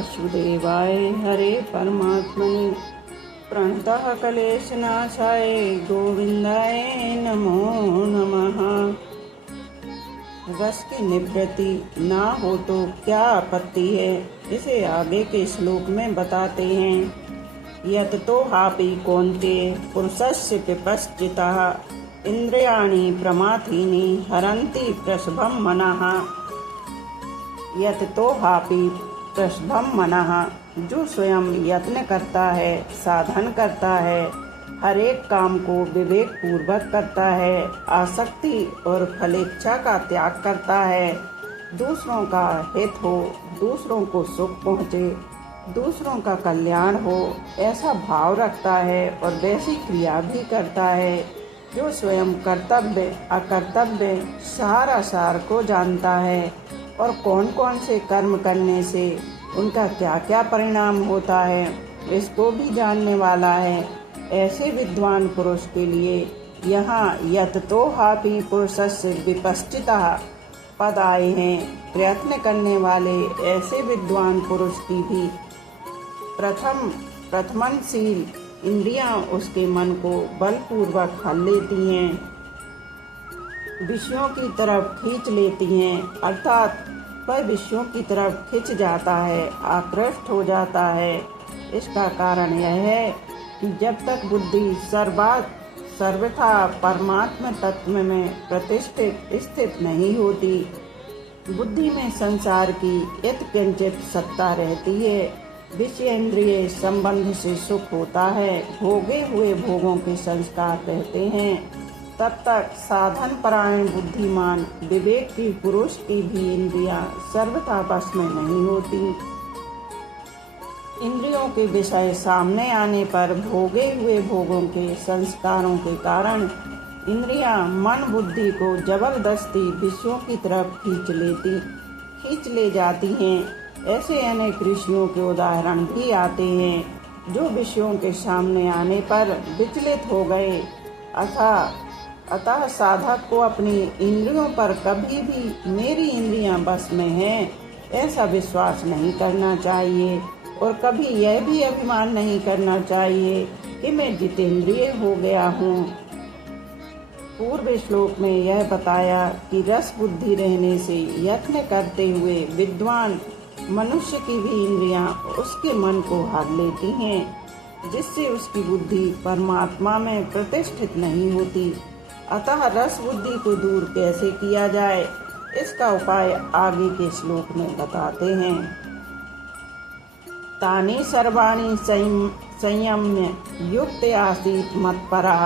वासुदेवाय हरे परमात्मने प्रणतः क्लेशनाशाय गोविंदाय नमो नमः। रस की निवृत्ति ना हो तो क्या आपत्ति है, इसे आगे के श्लोक में बताते हैं। यत तो हापि कौन्तेय पुरुषस्य विपश्चितः इंद्रियाणि प्रमाथीनि हरन्ति प्रसभं मनः। यत तो हापि प्रसभं मनः, जो स्वयं यत्न करता है, साधन करता है, हर एक काम को विवेक पूर्वक करता है, आसक्ति और फलेच्छा का त्याग करता है, दूसरों का हित हो, दूसरों को सुख पहुँचे, दूसरों का कल्याण हो, ऐसा भाव रखता है और वैसी क्रिया भी करता है, जो स्वयं कर्तव्य अकर्तव्य सारा सार को जानता है और कौन कौन से कर्म करने से उनका क्या क्या परिणाम होता है, इसको भी जानने वाला है। ऐसे विद्वान पुरुष के लिए यहाँ यत तो हापि पुरुषस्य विपश्चितः पद आए हैं। प्रयत्न करने वाले ऐसे विद्वान पुरुष की भी प्रथमनशील इंद्रियां उसके मन को बलपूर्वक हल लेती हैं, विषयों की तरफ खींच लेती हैं, अर्थात वह विषयों की तरफ खिंच जाता है, आकृष्ट हो जाता है। इसका कारण यह है कि जब तक बुद्धि सर्वथा परमात्म तत्व में प्रतिष्ठित स्थित नहीं होती, बुद्धि में संसार की यत्किंचित सत्ता रहती है, विषयेंद्रिय संबंध से सुख होता है, भोगे हुए भोगों के संस्कार रहते हैं, तब तक साधन परायण बुद्धिमान विवेक की पुरुष की भी इंद्रियां सर्वथा वश में नहीं होती। इंद्रियों के विषय सामने आने पर भोगे हुए भोगों के संस्कारों के कारण इंद्रियां मन बुद्धि को जबरदस्ती विषयों की तरफ खींच ले जाती हैं। ऐसे अनेक ऋषियों के उदाहरण भी आते हैं, जो विषयों के सामने आने पर विचलित हो गए। अतः साधक को अपनी इंद्रियों पर कभी भी मेरी इंद्रियां बस में हैं ऐसा विश्वास नहीं करना चाहिए और कभी यह भी अभिमान नहीं करना चाहिए कि मैं जितेंद्रिय हो गया हूँ। पूर्व श्लोक में यह बताया कि रस बुद्धि रहने से यत्न करते हुए विद्वान मनुष्य की भी इंद्रियां उसके मन को हर लेती हैं, जिससे उसकी बुद्धि परमात्मा में प्रतिष्ठित नहीं होती। अतः रस बुद्धि को दूर कैसे किया जाए, इसका उपाय आगे के श्लोक में बताते हैं। तानि सर्वाणि संयम्य युक्त आसीत् मत्परः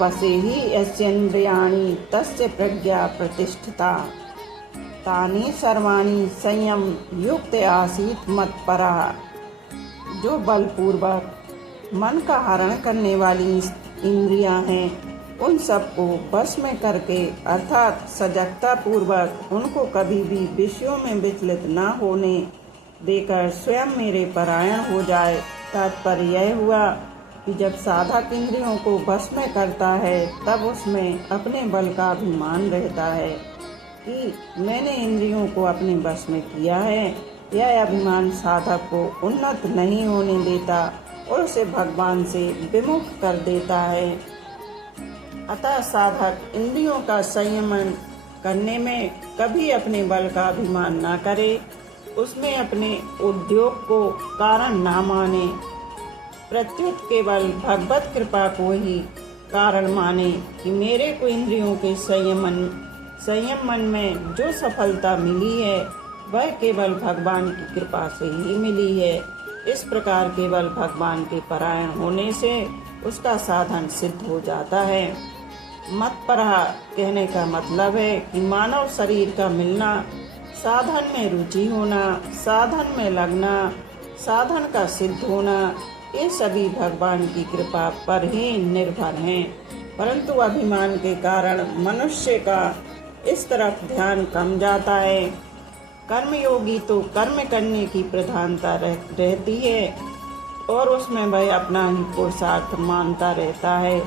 वसेहि यस्येन्द्रियाणि तस्य प्रज्ञा प्रतिष्ठिता। तानि सर्वाणि संयम युक्त आसीत् मत्परः, जो बलपूर्वक मन का हरण करने वाली इंद्रियां हैं, उन सबको बस में करके अर्थात सजगता पूर्वक उनको कभी भी विषयों में विचलित न होने देकर स्वयं मेरे परायण हो जाए। तात्पर्य यह हुआ कि जब साधक इंद्रियों को बस में करता है, तब उसमें अपने बल का अभिमान रहता है कि मैंने इंद्रियों को अपने बस में किया है। यह अभिमान साधक को उन्नत नहीं होने देता और उसे भगवान से विमुख कर देता है। अतः साधक इंद्रियों का संयमन करने में कभी अपने बल का अभिमान न करे, उसमें अपने उद्योग को कारण न माने, प्रत्युत केवल भगवत कृपा को ही कारण माने कि मेरे को इंद्रियों के संयमन में जो सफलता मिली है वह केवल भगवान की कृपा से ही मिली है। इस प्रकार केवल भगवान के परायण होने से उसका साधन सिद्ध हो जाता है। मतपरः कहने का मतलब है कि मानव शरीर का मिलना, साधन में रुचि होना, साधन में लगना, साधन का सिद्ध होना, ये सभी भगवान की कृपा पर ही निर्भर हैं। परंतु अभिमान के कारण मनुष्य का इस तरफ ध्यान कम जाता है। कर्मयोगी तो कर्म करने की प्रधानता रहती है और उसमें वह अपना ही पुरुषार्थ मानता रहता है।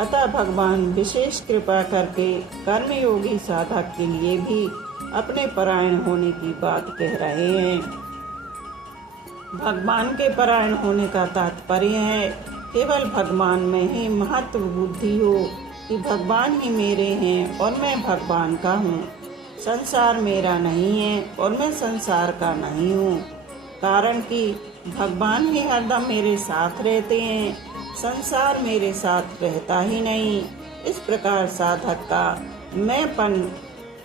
अतः भगवान विशेष कृपा करके कर्मयोगी साधक के लिए भी अपने परायण होने की बात कह रहे हैं। भगवान के परायण होने का तात्पर्य है केवल भगवान में ही महत्व बुद्धि हो कि भगवान ही मेरे हैं और मैं भगवान का हूँ। संसार मेरा नहीं है और मैं संसार का नहीं हूँ, कारण कि भगवान ही हरदम मेरे साथ रहते हैं, संसार मेरे साथ रहता ही नहीं। इस प्रकार साधक का मैंपन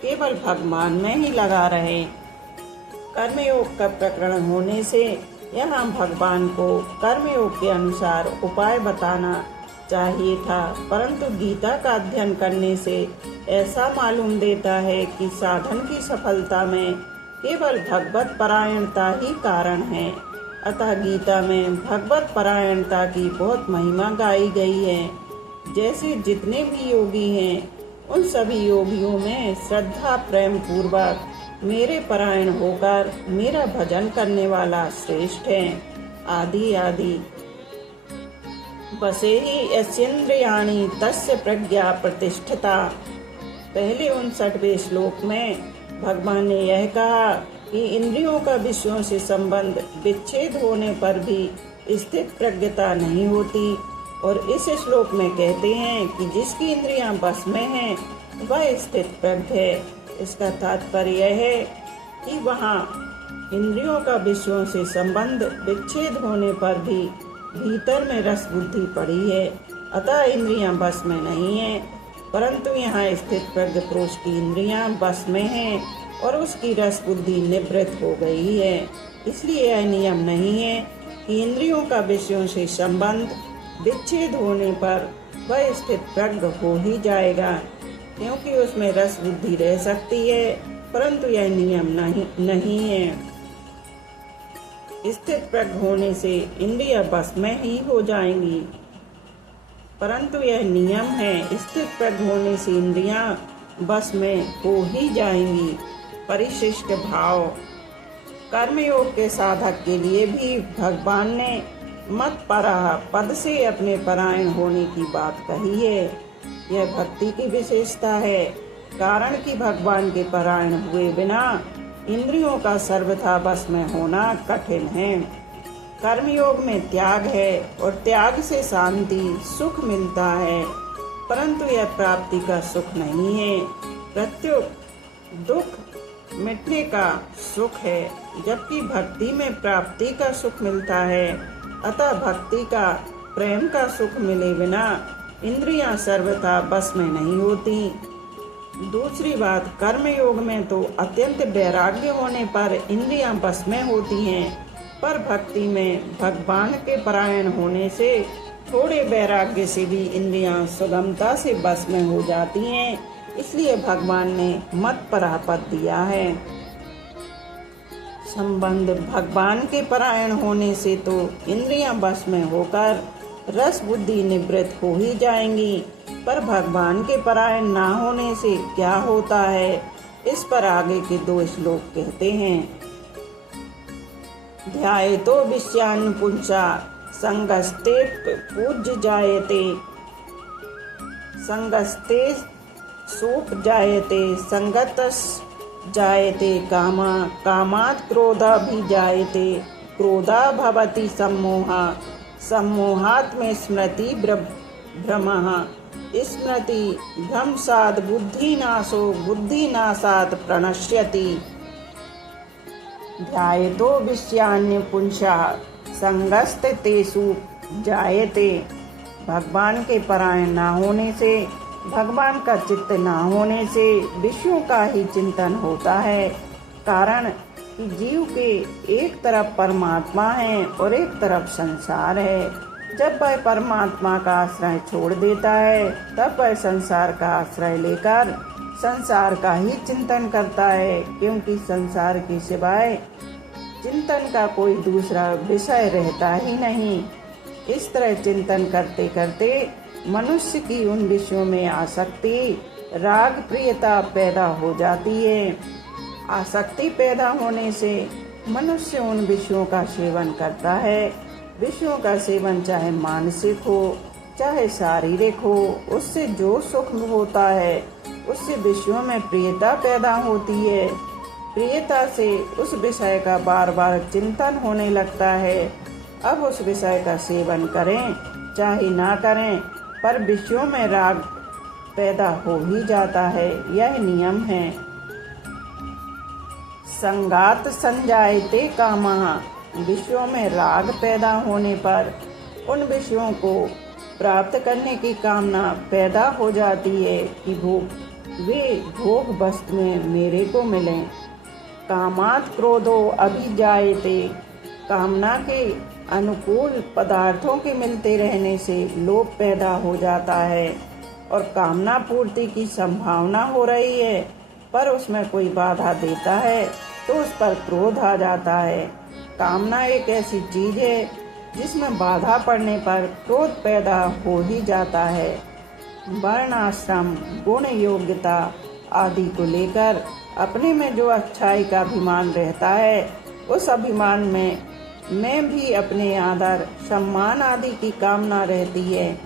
केवल भगवान में ही लगा रहे। कर्मयोग का प्रकरण होने से यहाँ भगवान को कर्मयोग के अनुसार उपाय बताना चाहिए था, परंतु गीता का अध्ययन करने से ऐसा मालूम देता है कि साधन की सफलता में केवल भगवत परायणता ही कारण है। अतः गीता में भगवत परायणता की बहुत महिमा गाई गई है। जैसे जितने भी योगी हैं उन सभी योगियों में श्रद्धा प्रेम पूर्वक मेरे परायण होकर मेरा भजन करने वाला श्रेष्ठ है। आदि आदि बसे ही यस्येन्द्रियाणि तस्य प्रज्ञा प्रतिष्ठिता। पहले 59वें श्लोक में भगवान ने यह कहा कि इंद्रियों का विषयों से संबंध विच्छेद होने पर भी स्थित प्रज्ञता नहीं होती, और इस श्लोक में कहते हैं कि जिसकी इंद्रियां बस में हैं वह स्थित प्रज्ञ है। इसका तात्पर्य है कि वहाँ इंद्रियों का विषयों से संबंध विच्छेद होने पर भी भीतर में रस बुद्धि पड़ी है, अतः इंद्रियां बस में नहीं है। परंतु यहाँ स्थित प्रज्ञ पुरुष की इंद्रियां बस में हैं और उसकी रस बुद्धि निवृत्त हो गई है। इसलिए यह नियम नहीं है कि इंद्रियों का विषयों से संबंध विच्छेद होने पर वह स्थित प्रज्ञ हो ही जाएगा, क्योंकि उसमें रस बुद्धि रह सकती है, परंतु यह नियम नहीं है। स्थित प्रज्ञ होने से इंद्रियां बस में ही हो जाएंगी, परंतु यह नियम है स्थित प्रज्ञ होने से इंद्रियां बस में हो ही जाएंगी। परिशिष्ट भाव कर्मयोग के साधक के लिए भी भगवान ने मत परः पद से अपने परायण होने की बात कही है। यह भक्ति की विशेषता है, कारण कि भगवान के परायण हुए बिना इंद्रियों का सर्वथा बस में होना कठिन है। कर्मयोग में त्याग है और त्याग से शांति सुख मिलता है, परंतु यह प्राप्ति का सुख नहीं है, प्रत्युत दुख मिटने का सुख है, जबकि भक्ति में प्राप्ति का सुख मिलता है। अतः भक्ति का प्रेम का सुख मिले बिना इंद्रियां सर्वथा बस में नहीं होती। दूसरी बात, कर्मयोग में तो अत्यंत वैराग्य होने पर इंद्रियां बस में होती हैं, पर भक्ति में भगवान के परायण होने से थोड़े वैराग्य से भी इंद्रियां सुगमता से बस में हो जाती हैं। इसलिए भगवान ने मत परः पद दिया है। संबंध भगवान के परायण होने से तो इंद्रियां बस में होकर रस बुद्धि निवृत्त हो ही जाएंगी, पर भगवान के परायण ना होने से क्या होता है, इस पर आगे के 2 श्लोक कहते हैं। ध्यायतो विषयान् पुंसा संगस्ते पूज्य जायते, संगस्ते सोप जायते, संगतस जायते कामा, कामात् क्रोधा भी जायते, क्रोधा भवति सम्मोहा, सम्मोहात् में स्मृति भ्रमः, स्मृति भ्रंशात् बुद्धिनाशो, बुद्धिनाशात् प्रणश्यति। ध्यायतो विषयान् पुंसः संगस्त तेषु जायते। भगवान के परायण न होने से, भगवान का चित्त न होने से विषयों का ही चिंतन होता है, कारण कि जीव के एक तरफ परमात्मा है और एक तरफ संसार है। जब वह परमात्मा का आश्रय छोड़ देता है तब वह संसार का आश्रय लेकर संसार का ही चिंतन करता है, क्योंकि संसार के सिवाय चिंतन का कोई दूसरा विषय रहता ही नहीं। इस तरह चिंतन करते करते मनुष्य की उन विषयों में आसक्ति राग प्रियता पैदा हो जाती है। आसक्ति पैदा होने से मनुष्य उन विषयों का सेवन करता है। विषयों का सेवन चाहे मानसिक हो चाहे शारीरिक हो, उससे जो सुख होता है उससे विषयों में प्रियता पैदा होती है। प्रियता से उस विषय का बार बार चिंतन होने लगता है। अब उस विषय का सेवन करें चाहे ना करें, पर विषयों में राग पैदा हो ही जाता है, यह नियम है। संगात संजायते कामः, विषयों में राग पैदा होने पर उन विषयों को प्राप्त करने की कामना पैदा हो जाती है कि वे भोग वस्तुएं मेरे को मिलें। कामात क्रोधो अभिजायते, कामना के अनुकूल पदार्थों के मिलते रहने से लोभ पैदा हो जाता है और कामना पूर्ति की संभावना हो रही है, पर उसमें कोई बाधा देता है तो उस पर क्रोध आ जाता है। कामना एक ऐसी चीज है जिसमें बाधा पड़ने पर क्रोध पैदा हो ही जाता है। वर्ण आश्रम गुण योग्यता आदि को लेकर अपने में जो अच्छाई का अभिमान रहता है, उस अभिमान में भी अपने आदर सम्मान आदि की कामना रहती है।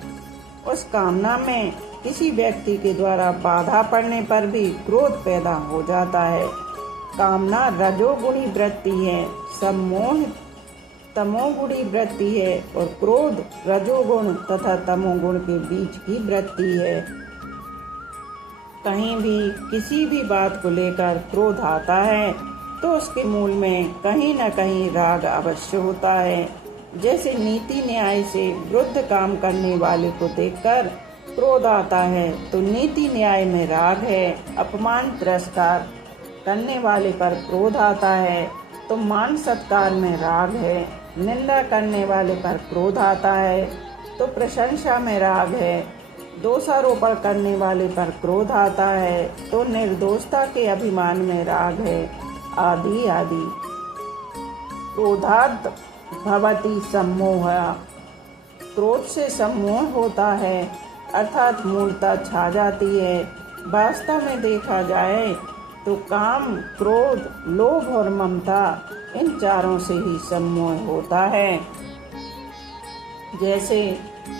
उस कामना में किसी व्यक्ति के द्वारा बाधा पड़ने पर भी क्रोध पैदा हो जाता है। कामना रजोगुणी वृत्ति है, सम्मोह तमोगुणी वृत्ति है और क्रोध रजोगुण तथा तमोगुण के बीच की वृत्ति है। कहीं भी किसी भी बात को लेकर क्रोध आता है तो उसके मूल में कहीं न कहीं राग अवश्य होता है। जैसे नीति न्याय से विरुद्ध काम करने वाले को देखकर क्रोध आता है तो नीति न्याय में राग है। अपमान तिरस्कार करने वाले पर क्रोध आता है तो मान सत्कार में राग है। निंदा करने वाले पर क्रोध आता है तो प्रशंसा में राग है। दोषारोपण करने वाले पर क्रोध आता है तो निर्दोषता के अभिमान में राग है, आदि आदि। क्रोधात् भवति सम्मोह, क्रोध से सम्मोह होता है अर्थात मूलता छा जाती है। वास्तव में देखा जाए तो काम, क्रोध, लोभ और ममता इन चारों से ही सम्मोह होता है। जैसे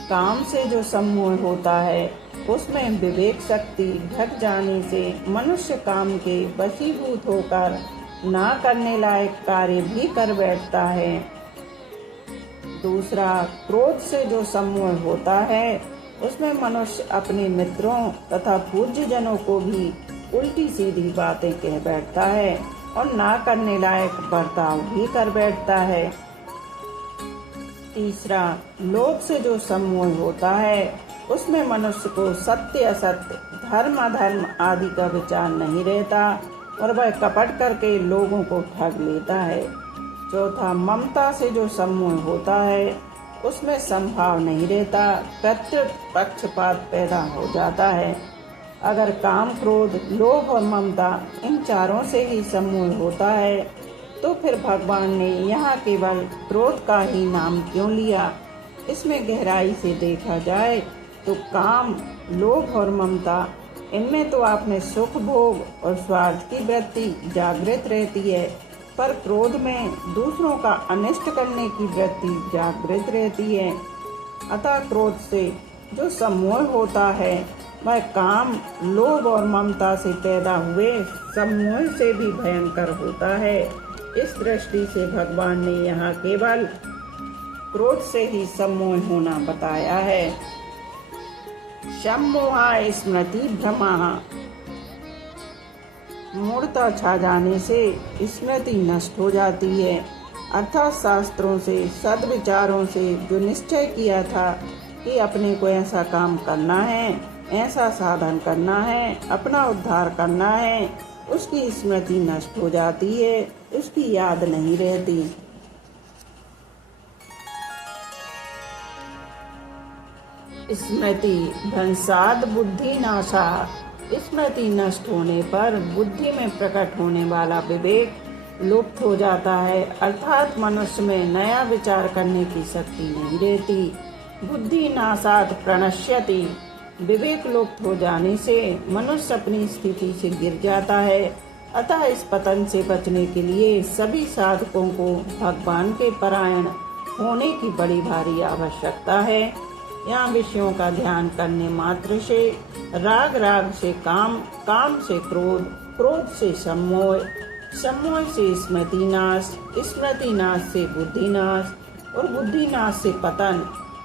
काम से जो सम्मोह होता है उसमें विवेक शक्ति घट जाने से मनुष्य काम के वशीभूत होकर ना करने लायक कार्य भी कर बैठता है। दूसरा, क्रोध से जो सम्मोह होता है उसमें मनुष्य अपने मित्रों तथा पूज्य जनों को भी उल्टी सीधी बातें कह बैठता है और ना करने लायक बर्ताव भी कर बैठता है। तीसरा, लोभ से जो सम्मोह होता है उसमें मनुष्य को सत्य असत्य, धर्म अधर्म आदि का विचार नहीं रहता और वह कपट करके लोगों को ठग लेता है। चौथा, ममता से जो सम्मोह होता है उसमें संभाव नहीं रहता, प्रत्युत पक्षपात पैदा हो जाता है। अगर काम, क्रोध, लोभ और ममता इन चारों से ही सम्मोह होता है तो फिर भगवान ने यहाँ केवल क्रोध का ही नाम क्यों लिया? इसमें गहराई से देखा जाए तो काम, लोभ और ममता इनमें तो आपने सुख भोग और स्वार्थ की वृत्ति जागृत रहती है, पर क्रोध में दूसरों का अनिष्ट करने की वृत्ति जागृत रहती है। अतः क्रोध से जो सम्मोह होता है वह काम, लोभ और ममता से पैदा हुए सम्मोह से भी भयंकर होता है। इस दृष्टि से भगवान ने यहाँ केवल क्रोध से ही सम्मोह होना बताया है। सम्मोहा स्मृति भ्रमा, मूढ़ता छा जाने से स्मृति नष्ट हो जाती है, अर्थात शास्त्रों से, सद्विचारों से जो निश्चय किया था कि अपने को ऐसा काम करना है, ऐसा साधन करना है, अपना उद्धार करना है, उसकी स्मृति नष्ट हो जाती है, उसकी याद नहीं रहती। स्मृति भ्रंशाद बुद्धि नाशा, स्मृति नष्ट होने पर बुद्धि में प्रकट होने वाला विवेक लुप्त हो जाता है, अर्थात मनुष्य में नया विचार करने की शक्ति नहीं रहती। बुद्धि नाशात प्रणश्यति, विवेक लुप्त हो जाने से मनुष्य अपनी स्थिति से गिर जाता है। अतः इस पतन से बचने के लिए सभी साधकों को भगवान के परायण होने की बड़ी भारी आवश्यकता है। यहाँ विषयों का ध्यान करने मात्र से राग, राग से काम, काम से क्रोध, क्रोध से सम्मोह, सम्मोह से स्मृति नाश, स्मृति नाश से बुद्धि नाश और बुद्धि नाश से पतन।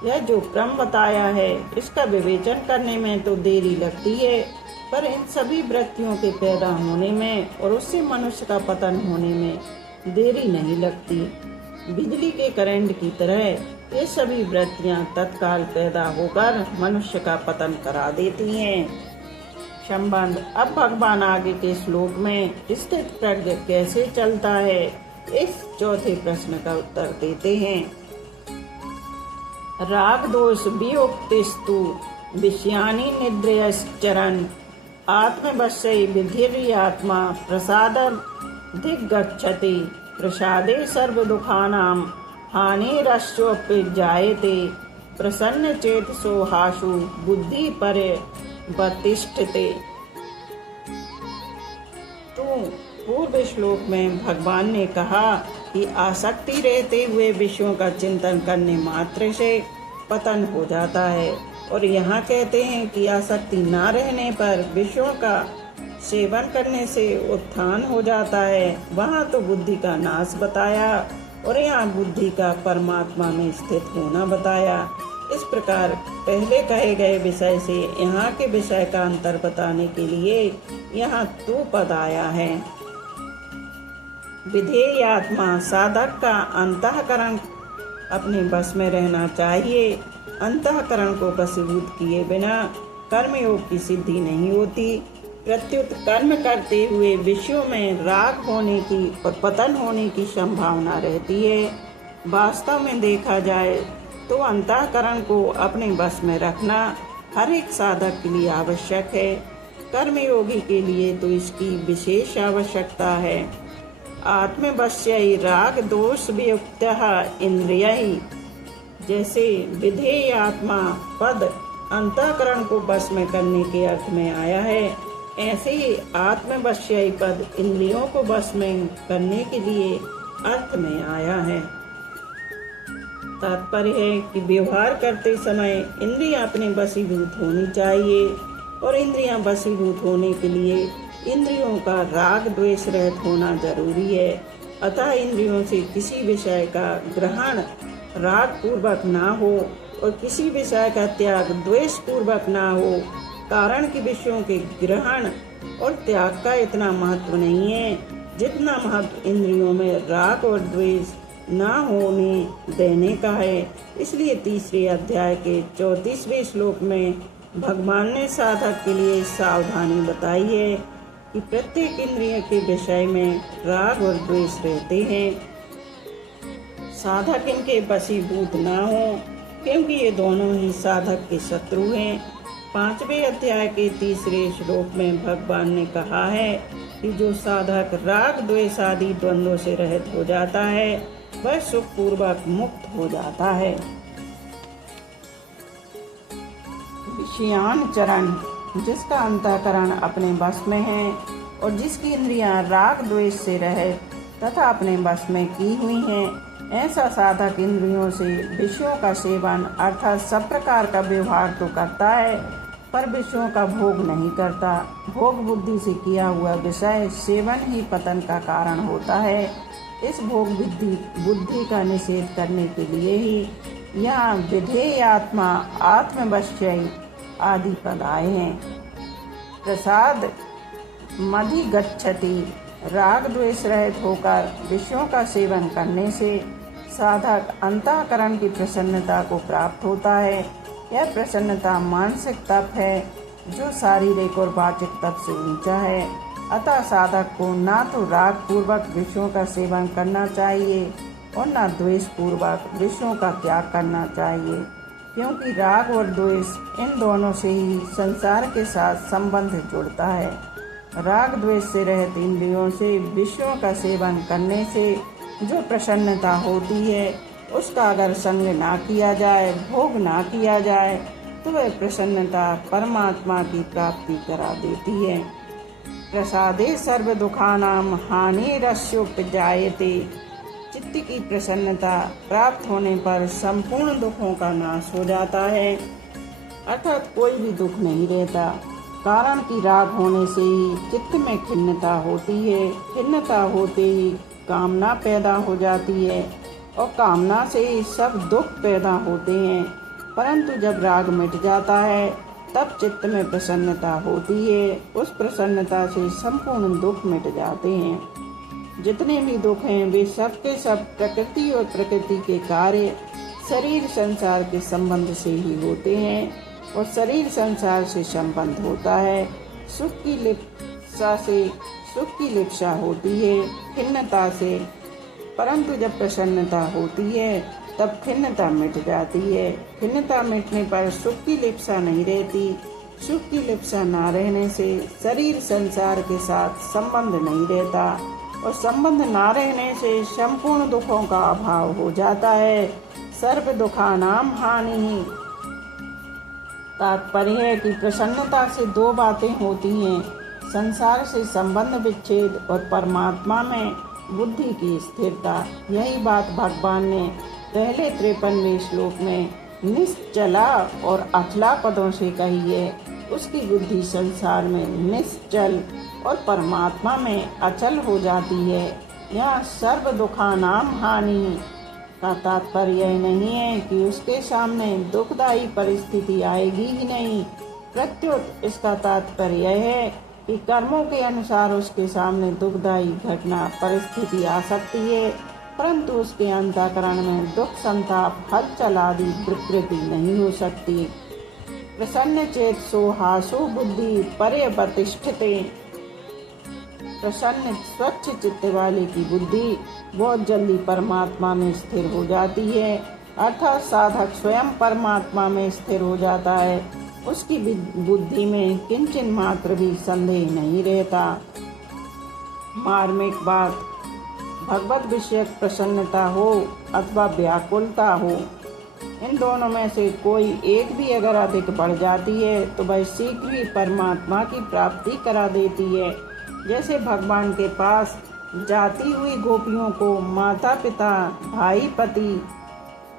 यह जो क्रम बताया है इसका विवेचन करने में तो देरी लगती है, पर इन सभी वृत्तियों के पैदा होने में और उससे मनुष्य का पतन होने में देरी नहीं लगती। बिजली के करंट की तरह ये सभी वृत्तियां तत्काल पैदा होकर मनुष्य का पतन करा देती हैं। संबंध। अब भगवान आगे के श्लोक में स्थित प्रज्ञ कैसे चलता है, इस चौथे प्रश्न का उत्तर देते हैं। राग दोष वियुक्तिस्तु विषयानि निद्रयश्चरन् आत्मवश्यै विधिर्यात्मा प्रसादधिगच्छति प्रसादे सर्वदुःखानां हानिरस्योऽपि जायते प्रसन्नचेतसो हासु बुद्धि पर्यवतिष्ठते। तो पूर्व श्लोक में भगवान ने कहा कि आसक्ति रहते हुए विषयों का चिंतन करने मात्र से पतन हो जाता है, और यहाँ कहते हैं कि आसक्ति न रहने पर विषयों का सेवन करने से उत्थान हो जाता है। वहाँ तो बुद्धि का नाश बताया और यहाँ बुद्धि का परमात्मा में स्थित होना बताया। इस प्रकार पहले कहे गए विषय से यहाँ के विषय का अंतर बताने के लिए यहाँ तू पद आया है। विधेय आत्मा, साधक का अंतःकरण अपने बस में रहना चाहिए। अंतःकरण को वशीभूत किए बिना कर्मयोग की सिद्धि नहीं होती। प्रत्युत कर्म करते हुए विषयों में राग होने की और पतन होने की संभावना रहती है। वास्तव में देखा जाए तो अंतःकरण को अपने बस में रखना हर एक साधक के लिए आवश्यक है। कर्मयोगी के लिए तो इसकी विशेष आवश्यकता है। आत्मवश्यै राग दोष वियुक्तः इंद्रियैः, जैसे विधेय आत्मा पद अंतःकरण को बस में करने के अर्थ में आया है, ऐसे ही आत्मवश्यै पद इंद्रियों को बस में करने के लिए अर्थ में आया है। तात्पर्य है कि व्यवहार करते समय इंद्रियां अपने वशीभूत होनी चाहिए, और इंद्रियां वशीभूत होने के लिए इंद्रियों का राग द्वेष रहित होना जरूरी है। अतः इंद्रियों से किसी विषय का ग्रहण राग पूर्वक ना हो और किसी विषय का त्याग द्वेष पूर्वक ना हो। कारण कि विषयों के ग्रहण और त्याग का इतना महत्व नहीं है जितना महत्व इंद्रियों में राग और द्वेष ना होने देने का है। इसलिए तीसरे अध्याय के 34वें श्लोक में भगवान ने साधक के लिए सावधानी बताई है कि प्रत्येक इंद्रिय के विषय में राग और द्वेष रहते हैं। साधक इनके वशीभूत ना हो, क्योंकि ये दोनों ही साधक के शत्रु हैं। 5वें अध्याय के 3 श्लोक में भगवान ने कहा है कि जो साधक राग द्वेष आदि द्वंद्वों से रहित हो जाता है वह सुख पूर्वक मुक्त हो जाता है। विषयान चरण, जिसका अंतःकरण अपने वश में है और जिसकी इंद्रियां राग द्वेष से रहित तथा अपने वश में की हुई हैं, ऐसा साधक इंद्रियों से विषयों का सेवन अर्थात सब प्रकार का व्यवहार तो करता है, पर विषयों का भोग नहीं करता। भोग बुद्धि से किया हुआ विषय सेवन ही पतन का कारण होता है। इस भोग बुद्धि का निषेध करने के लिए ही यहाँ विधेय आत्मा, आत्मवश्यै आदि पद आए हैं। प्रसाद मधिगच्छति, राग द्वेष रहित होकर विषयों का सेवन करने से साधक अंतःकरण की प्रसन्नता को प्राप्त होता है। यह प्रसन्नता मानसिक तप है जो शारीरिक और वाचिक तप से ऊंचा है। अतः साधक को ना तो राग पूर्वक विषयों का सेवन करना चाहिए और न द्वेष पूर्वक विषयों का त्याग करना चाहिए, क्योंकि राग और द्वेष इन दोनों से ही संसार के साथ संबंध जुड़ता है। राग द्वेष से रहित इंद्रियों से विषयों का सेवन करने से जो प्रसन्नता होती है उसका अगर संग ना किया जाए, भोग ना किया जाए, तो वह प्रसन्नता परमात्मा की प्राप्ति करा देती है। प्रसादे सर्व दुखानाम हानिरस्योपजायते, चित्त की प्रसन्नता प्राप्त होने पर संपूर्ण दुखों का नाश हो जाता है, अर्थात कोई भी दुख नहीं रहता। कारण कि राग होने से ही चित्त में खिन्नता होती है, खिन्नता होते ही कामना पैदा हो जाती है और कामना से ही सब दुख पैदा होते हैं। परंतु जब राग मिट जाता है तब चित्त में प्रसन्नता होती है। उस प्रसन्नता से संपूर्ण दुख मिट जाते हैं। जितने भी दुख हैं वे सब के सब प्रकृति और प्रकृति के कार्य शरीर संसार के संबंध से ही होते हैं और शरीर संसार से संबंध होता है। सुख की लिप्सा से सुख की लिप्सा होती है खिन्नता से, परंतु जब प्रसन्नता होती है तब खिन्नता मिट जाती है। खिन्नता मिटने पर सुख की लिप्सा नहीं रहती। सुख की लिप्सा ना रहने से शरीर संसार के साथ संबंध नहीं रहता और संबंध ना रहने से संपूर्ण दुखों का अभाव हो जाता है। सर्व दुखानाम हानि। तात्पर्य है कि प्रसन्नता से दो बातें होती हैं, संसार से संबंध विच्छेद और परमात्मा में बुद्धि की स्थिरता। यही बात भगवान ने पहले 53वें श्लोक में निश्चला और अचला पदों से कही है। उसकी बुद्धि संसार में निश्चल और परमात्मा में अचल हो जाती है। यहाँ सर्व दुखानाम हानि का तात्पर्य यह नहीं है कि उसके सामने दुखदायी परिस्थिति आएगी ही नहीं, प्रत्युत इसका तात्पर्य यह है कि कर्मों के अनुसार उसके सामने दुखदायी घटना परिस्थिति आ सकती है, परंतु उसके अंतःकरण में दुख संताप हलचल आदि विकृति नहीं हो सकती। प्रसन्न चेत सो हासो बुद्धि पर्यवतिष्ठते। प्रसन्न स्वच्छ चित्त वाले की बुद्धि बहुत जल्दी परमात्मा में स्थिर हो जाती है, अर्थात साधक स्वयं परमात्मा में स्थिर हो जाता है। उसकी बुद्धि में किंचन मात्र भी संदेह नहीं रहता। मार्मिक बात, भगवत विषयक प्रसन्नता हो अथवा व्याकुलता हो, इन दोनों में से कोई एक भी अगर अधिक बढ़ जाती है तो वह शीघ्र ही परमात्मा की प्राप्ति करा देती है। जैसे भगवान के पास जाती हुई गोपियों को माता पिता भाई पति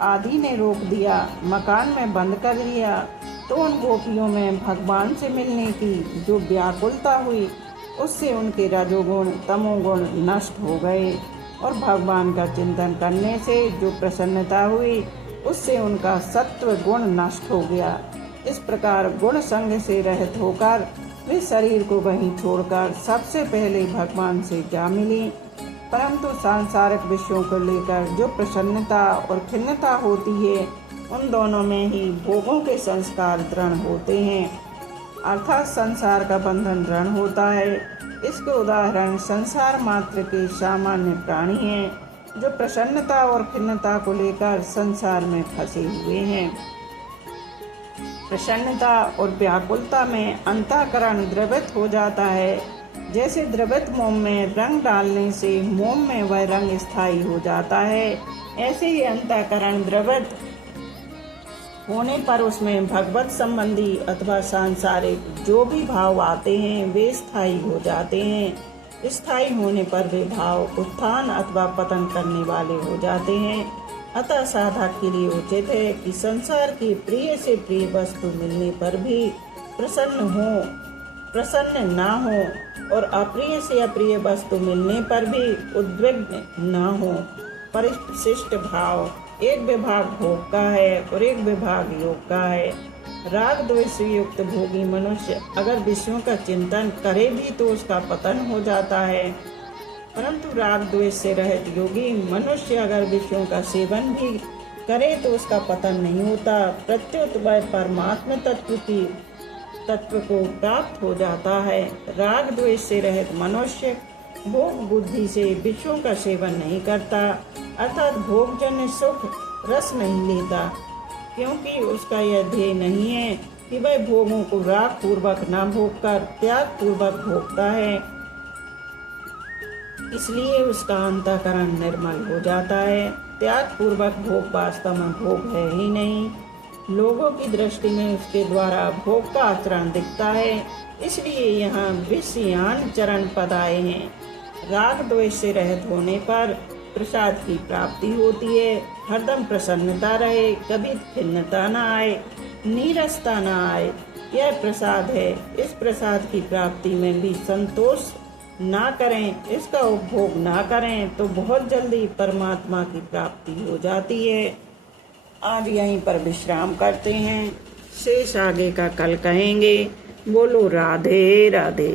आदि ने रोक दिया, मकान में बंद कर दिया, तो उन गोपियों में भगवान से मिलने की जो व्याकुलता हुई उससे उनके रजोगुण तमोगुण नष्ट हो गए और भगवान का चिंतन करने से जो प्रसन्नता हुई उससे उनका सत्व गुण नष्ट हो गया। इस प्रकार गुण संग से रहित होकर वे शरीर को वहीं छोड़कर सबसे पहले भगवान से जा मिली। परंतु सांसारिक विषयों को लेकर जो प्रसन्नता और खिन्नता होती है उन दोनों में ही भोगों के संस्कार दृढ़ होते हैं, अर्थात संसार का बंधन दृढ़ होता है। इसके उदाहरण संसार मात्र के सामान्य प्राणी हैं जो प्रसन्नता और खिन्नता को लेकर संसार में फंसे हुए हैं। प्रसन्नता और व्याकुलता में अंतःकरण द्रवित हो जाता है। जैसे द्रवित मोम में रंग डालने से मोम में वह रंग स्थायी हो जाता है, ऐसे ही अंतःकरण द्रवित होने पर उसमें भगवत संबंधी अथवा सांसारिक जो भी भाव आते हैं वे स्थायी हो जाते हैं। स्थायी होने पर वे भाव उत्थान अथवा पतन करने वाले हो जाते हैं। अतः साधक के लिए उचित है कि संसार की प्रिय से प्रिय वस्तु मिलने पर भी प्रसन्न ना हो और अप्रिय से अप्रिय वस्तु मिलने पर भी उद्विग्न ना हो। परिशिष्ट भाव, एक विभाग भोग का है और एक विभाग योग का है। राग द्वेष से युक्त भोगी मनुष्य अगर विषयों का चिंतन करे भी तो उसका पतन हो जाता है, परंतु राग द्वेष से रहित योगी मनुष्य अगर विषयों का सेवन भी करे तो उसका पतन नहीं होता, प्रत्युत वह परमात्मा तत्व को प्राप्त हो जाता है। राग द्वेष से रहित मनुष्य भोग बुद्धि से विषयों का सेवन नहीं करता, अर्थात भोगजन्य सुख रस नहीं लेता, क्योंकि उसका यह ध्येय नहीं है कि वह भोगों को राग पूर्वक न भोग कर त्याग पूर्वक भोगता है। इसलिए उसका अंतःकरण निर्मल हो जाता है। त्याग पूर्वक भोग वास्तव में भोग है ही नहीं, लोगों की दृष्टि में उसके द्वारा भोग का आचरण दिखता है। इसलिए यहाँ विषयान चरण पद आए हैं। राग द्वेष से रहित होने पर प्रसाद की प्राप्ति होती है। हरदम प्रसन्नता रहे, कभी खिन्नता न आए, नीरसता न आए, यह प्रसाद है। इस प्रसाद की प्राप्ति में भी संतोष ना करें, इसका उपभोग ना करें तो बहुत जल्दी परमात्मा की प्राप्ति हो जाती है। आज यहीं पर विश्राम करते हैं, शेष आगे का कल कहेंगे। बोलो राधे राधे।